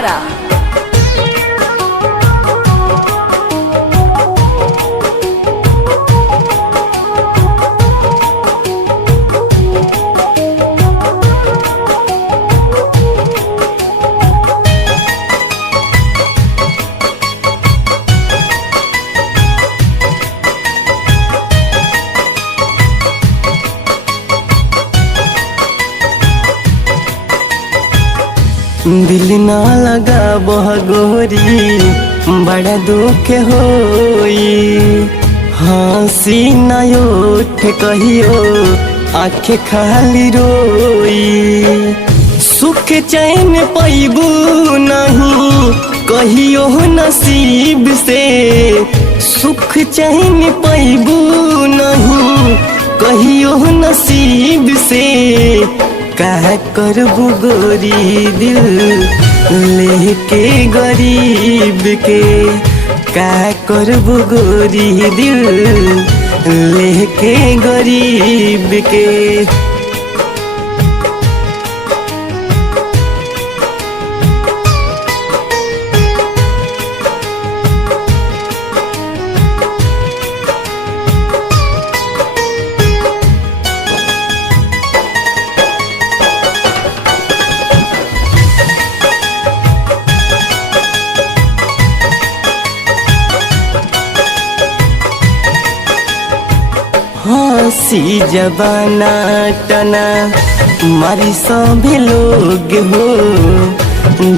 आरा। दिल ना लगा बह गोरी बड़ा दुख होई, हंसी ना उठ कहियो आँखें खाली रोई। सुख चैन पैबू नहीं कहियो नसीब से, सुख चैन पैबू नहीं कहियो नसीब से। का करबू गोरी दिल लेके गरीब के, का करबू गोरी दिल लेके गरीब के। हंसी जबाना टना मारी सभी लोग हो,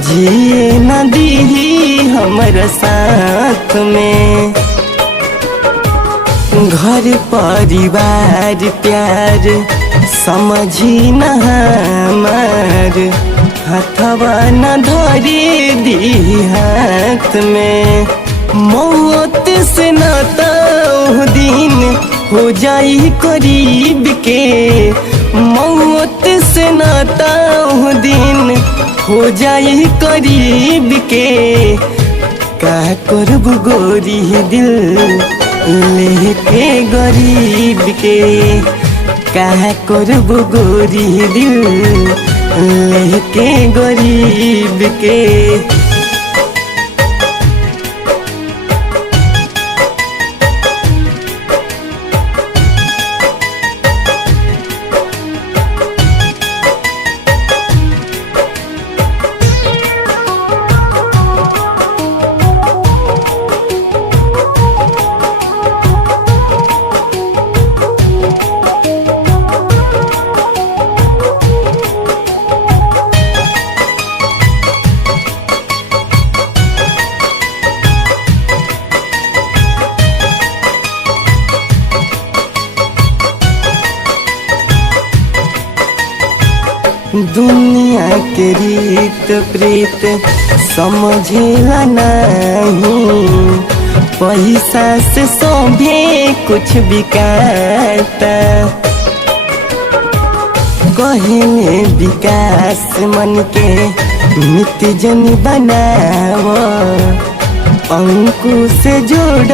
जिए न दी हमारा साथ में। घर परिवार प्यार समझी न हमार, हथवा न धरे दी हाथ में। मौत से नाता दिन हो जाई करीब के, मौत से नाता दिन हो जाई करीब के। का करबू गोरी दिल लेके गरीब के, का करबू गोरी दिल लेके गरीब के। दुनिया के रीत प्रीत समझेला नहीं, पैसा से सभे कुछ बिकाता। कहले विकास मन के मित जन बनाव, अंकुश से जोड़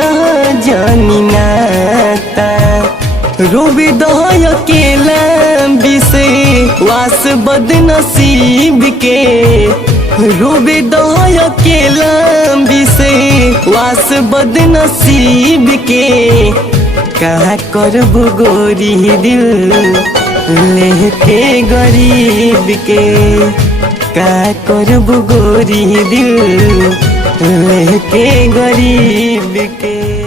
जनी नाता। रोबे दह अकेला वास बदनसीब के, रोबे दह अकेला वास बदनसीब के। का करबू गोरी दिल लेके गरीब के, का करबू गोरी दिल लेके गरीब के।